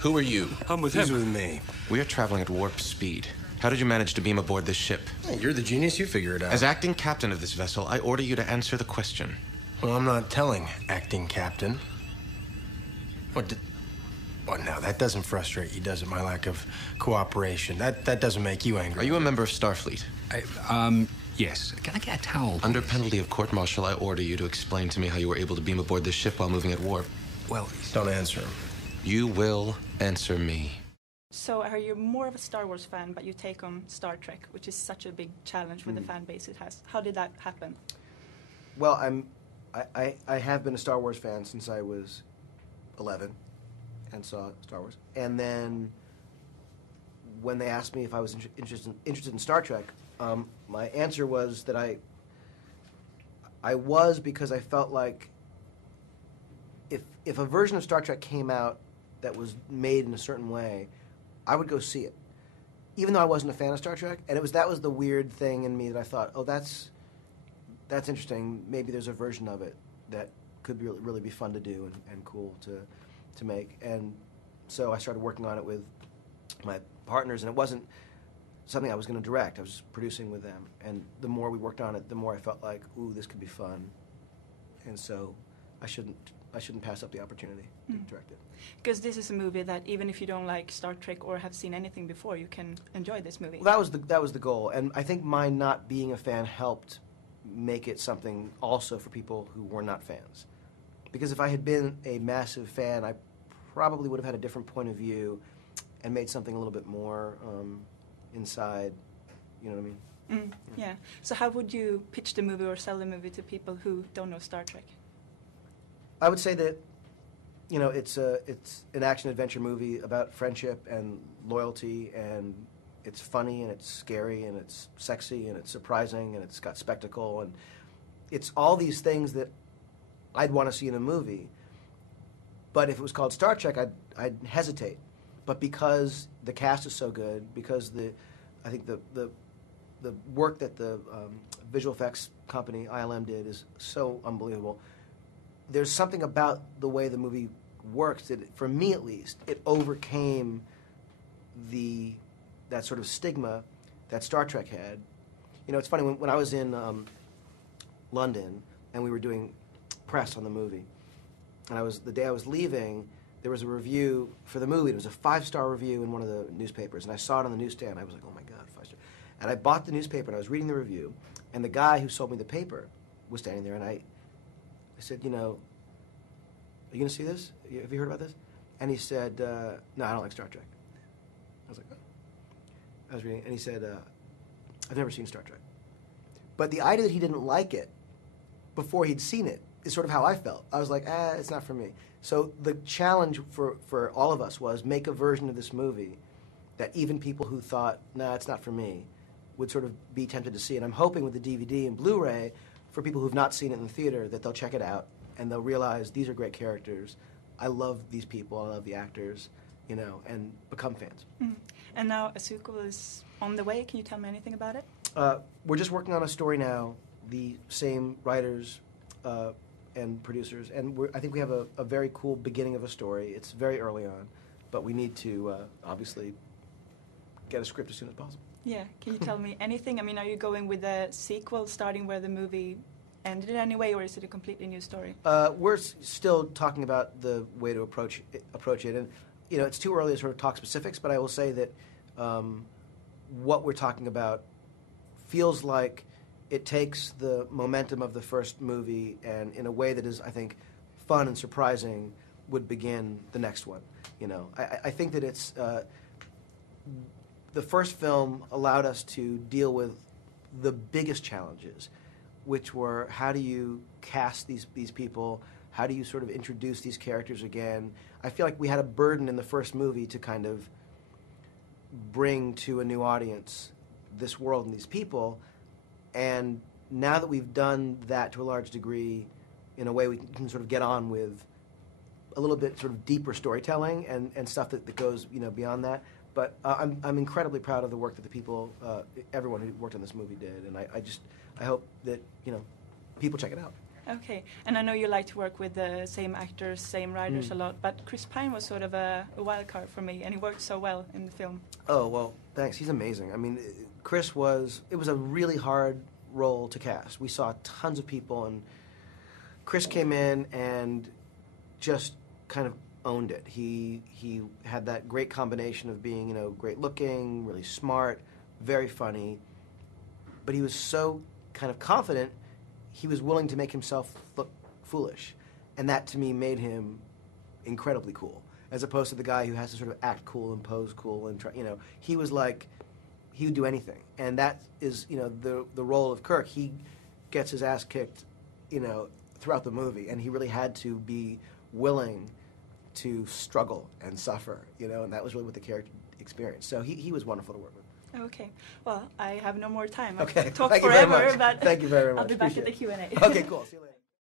Who are you? I'm with He's him. with me. We are traveling at warp speed. How did you manage to beam aboard this ship? Hey, you're the genius. You figure it out. As acting captain of this vessel, I order you to answer the question. Well, I'm not telling, acting captain. What now, that doesn't frustrate you, does it? My lack of cooperation. That doesn't make you angry. Are you a member of Starfleet? Yes. Can I get a towel? Under penalty of court-martial, I order you to explain to me how you were able to beam aboard this ship while moving at warp. Well, Don't answer him. You will answer me. So are you more of a Star Wars fan, but you take on Star Trek, which is such a big challenge with the fan base it has? How did that happen? Well, I have been a Star Wars fan since I was 11 and saw Star Wars. And then when they asked me if I was interested in Star Trek, my answer was that I was, because I felt like if a version of Star Trek came out that was made in a certain way, I would go see it, even though I wasn't a fan of Star Trek. And that was the weird thing in me that I thought, oh, that's interesting. Maybe there's a version of it that could really be fun to do and cool to make. And so I started working on it with my partners, and it wasn't something I was going to direct. I was producing with them. And the more we worked on it, the more I felt like, ooh, this could be fun. And so I shouldn't pass up the opportunity to direct it. Because this is a movie that even if you don't like Star Trek or have seen anything before, you can enjoy this movie. Well, that was the goal, and I think my not being a fan helped make it something also for people who were not fans. Because if I had been a massive fan, I probably would have had a different point of view and made something a little bit more inside. You know what I mean? Yeah. So how would you pitch the movie or sell the movie to people who don't know Star Trek? I would say that, you know, it's an action-adventure movie about friendship and loyalty, and it's funny, and it's scary, and it's sexy, and it's surprising, and it's got spectacle, and it's all these things that I'd want to see in a movie. But if it was called Star Trek, I'd hesitate. But because the cast is so good, because I think the work that the visual effects company, ILM, did is so unbelievable. There's something about the way the movie works that, for me at least, it overcame that sort of stigma that Star Trek had. You know, it's funny, when I was in London and we were doing press on the movie, and the day I was leaving, there was a review for the movie. It was a 5-star review in one of the newspapers, and I saw it on the newsstand. I was like, oh my God, 5-star. And I bought the newspaper, and I was reading the review, and the guy who sold me the paper was standing there, and I said, you know, are you going to see this? Have you heard about this? And he said, no, I don't like Star Trek. I was like, oh. I was reading, and he said, I've never seen Star Trek. But the idea that he didn't like it before he'd seen it is sort of how I felt. I was like, it's not for me. So the challenge for all of us was make a version of this movie that even people who thought, nah, it's not for me, would sort of be tempted to see. And I'm hoping with the DVD and Blu-ray, for people who've not seen it in the theater, that they'll check it out and they'll realize these are great characters. I love these people. I love the actors, you know, and become fans. And now a sequel is on the way. Can you tell me anything about it? We're just working on a story now, the same writers and producers, and I think we have a very cool beginning of a story. It's very early on, but we need to obviously get a script as soon as possible. Yeah, can you tell me anything? I mean, are you going with a sequel starting where the movie ended in any way, or is it a completely new story? We're still talking about the way to approach it, and you know, it's too early to sort of talk specifics, but I will say that what we're talking about feels like it takes the momentum of the first movie and in a way that is, I think, fun and surprising would begin the next one. You know, I think that it's the first film allowed us to deal with the biggest challenges, which were how do you cast these people, how do you sort of introduce these characters again. I feel like we had a burden in the first movie to kind of bring to a new audience this world and these people, and now that we've done that to a large degree, in a way we can sort of get on with a little bit sort of deeper storytelling and stuff that goes, you know, beyond that. But I'm incredibly proud of the work that the people, everyone who worked on this movie did, and I hope that, you know, people check it out. Okay, and I know you like to work with the same actors, same writers a lot, but Chris Pine was sort of a wild card for me, and he worked so well in the film. Oh, well, thanks. He's amazing. I mean, it was a really hard role to cast. We saw tons of people, and Chris came in and just kind of owned it. He had that great combination of being, great looking, really smart, very funny, but he was so kind of confident, he was willing to make himself look foolish. And that, to me, made him incredibly cool, as opposed to the guy who has to sort of act cool and pose cool and try, he was like, he would do anything. And that is, the role of Kirk. He gets his ass kicked, throughout the movie, and he really had to be willing to struggle and suffer, and that was really what the character experienced. So he was wonderful to work with. Okay, well, I have no more time. Okay, I could talk thank you very forever, much. but Thank you very much. I'll be back at the Appreciate Q&A. Okay, cool. See you later.